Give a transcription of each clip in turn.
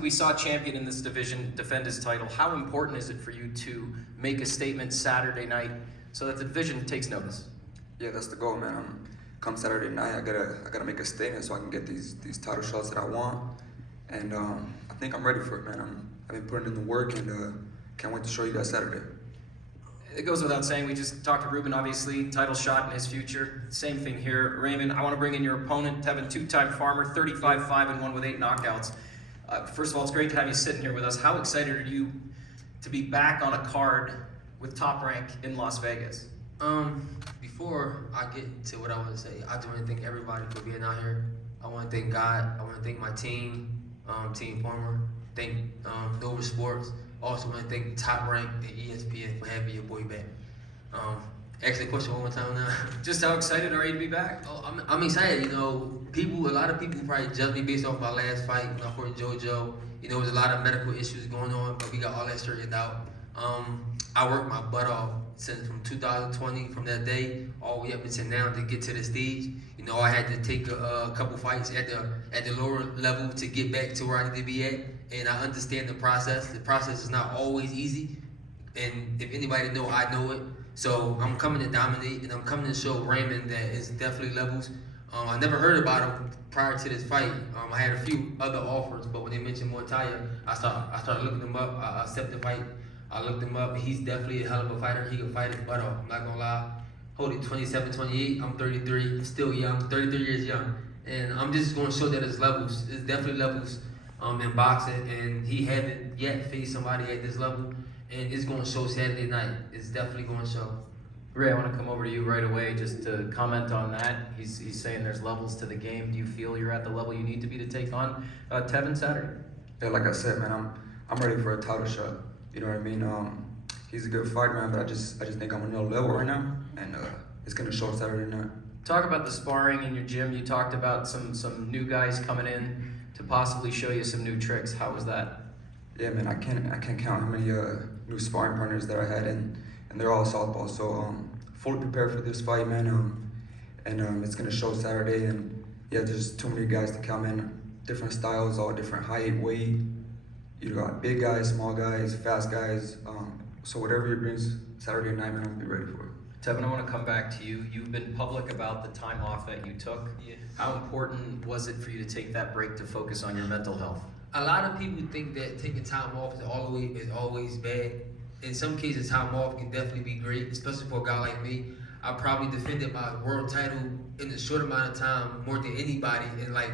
We saw a champion in this division defend his title. How important is it for you to make a statement Saturday night so that the division takes notice? Yeah, that's the goal, man. Come Saturday night, I gotta make a statement so I can get these title shots that I want. And I think I'm ready for it, man. I've been putting in the work, and can't wait to show you guys Saturday. It goes without saying, we just talked to Ruben, obviously, title shot in his future. Same thing here. Raymond, I want to bring in your opponent, Tevin, two-time farmer, 35-5-1 with 8 knockouts. First of all, it's great to have you sitting here with us. How excited are you to be back on a card with Top Rank in Las Vegas? Before I get to what I want to say, I just want to thank everybody for being out here. I want to thank God. I want to thank my team, Team Farmer. Thank Nova Sports. Also want to thank Top Rank and ESPN for having your boy back. Ask the question one more time now. Just how excited are you to be back? Oh, I'm excited. You know, a lot of people probably judge me based off my last fight when I fought JoJo. You know, there's a lot of medical issues going on, but we got all that straightened out. I worked my butt off since from 2020, from that day all the way up until now to get to the stage. You know, I had to take a couple fights at the lower level to get back to where I need to be at, and I understand the process. The process is not always easy, and if anybody know, I know it. So I'm coming to dominate, and I'm coming to show Raymond that it's definitely levels. I never heard about him prior to this fight. I had a few other offers, but when they mentioned Muratalla, I started looking him up. I accepted the fight. I looked him up. He's definitely a hell of a fighter. He can fight his butt off. I'm not gonna lie. Holding 27, 28. I'm 33. I'm still young. 33 years young, and I'm just gonna show that it's levels. It's definitely levels in boxing, and he hasn't yet faced somebody at this level, and it's gonna show Saturday night. It's definitely gonna show. Ray, I want to come over to you right away just to comment on that. He's saying there's levels to the game. Do you feel you're at the level you need to be to take on Tevin Saturday? Yeah, like I said, man, I'm ready for a title shot. You know what I mean? He's a good fighter, man, but I just think I'm on another level right now, and it's gonna show Saturday night. Talk about the sparring in your gym. You talked about some new guys coming in to possibly show you some new tricks. How was that? Yeah, man, I can't count how many new sparring partners that I had, and they're all southpaw. So fully prepared for this fight, man. And it's gonna show Saturday, and yeah, there's too many guys to come in, different styles, all different height, weight. You got big guys, small guys, fast guys. So whatever he brings Saturday night, man, I'll be ready for it. Tevin, I want to come back to you. You've been public about the time off that you took. Yeah. How important was it for you to take that break to focus on your mental health? A lot of people think that taking time off is always bad. In some cases, time off can definitely be great, especially for a guy like me. I probably defended my world title in a short amount of time more than anybody. And like,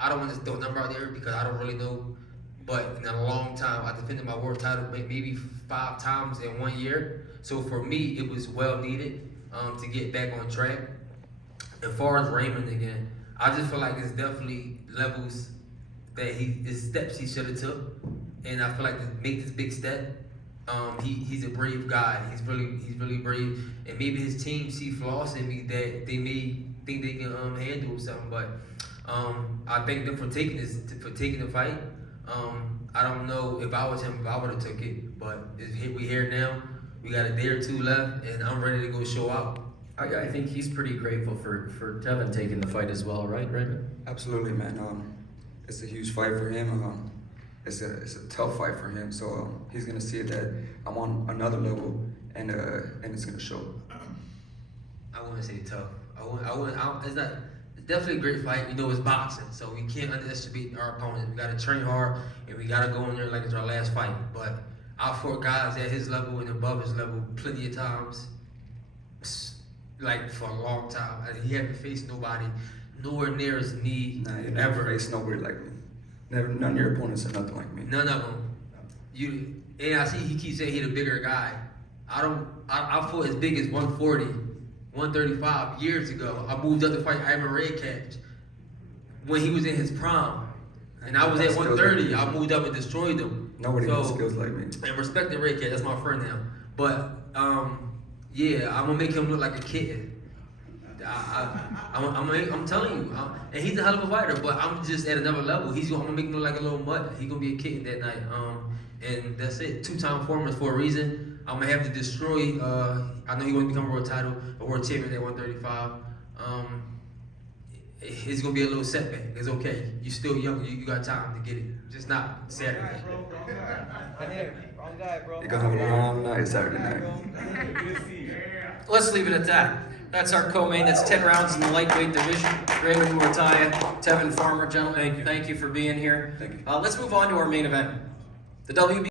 I don't want to throw a number out there because I don't really know. But in a long time, I defended my world title maybe 5 times in 1 year. So for me, it was well needed to get back on track. As far as Raymond again, I just feel like it's definitely levels that his steps he should have took, and I feel like to make this big step, he's a brave guy. He's really brave, and maybe his team see flaws in me that they may think they can handle something. But I thank them for taking the fight. I don't know if I was him, if I would have took it, but we here now. We got a day or 2 left, and I'm ready to go show out. I think he's pretty grateful for Tevin taking the fight as well, right, Raymond? Absolutely, man. It's a huge fight for him. It's a tough fight for him. So he's gonna see that I'm on another level, and it's gonna show. I wouldn't say tough. It's not. It's definitely a great fight. You know, it's boxing, so we can't underestimate our opponent. We gotta train hard, and we gotta go in there like it's our last fight. But I fought guys at his level and above his level plenty of times, like for a long time. And he haven't faced nobody nowhere near his knee. Nah, you never faced nobody like me. None of your opponents are nothing like me. None of them. And I see he keeps saying he's a bigger guy. I fought as big as 140, 135 years ago. I moved up to fight Ivan Redcatch when he was in his prime. And I was at 130. I moved up and destroyed him. Nobody has skills like me. And respect the Redcatch, that's my friend now. But yeah, I'm gonna make him look like a kitten. I'm telling you, and he's a hell of a fighter, but I'm just at another level. I'm gonna make him look like a little mutt. He's gonna be a kitten that night. And that's it. 2-time foreman for a reason. I'm gonna have to destroy. I know he wants to become a world champion at 135. it's gonna be a little setback. It's okay. You still young. You got time to get it. Just not Saturday. Wrong guy, bro. You're gonna have a long night Saturday night. Let's leave it at that. That's our co-main. That's 10 rounds in the lightweight division. Raymond, Muratalla, Tevin Farmer, gentlemen. Thank you for being here. Thank you. Let's move on to our main event. The WB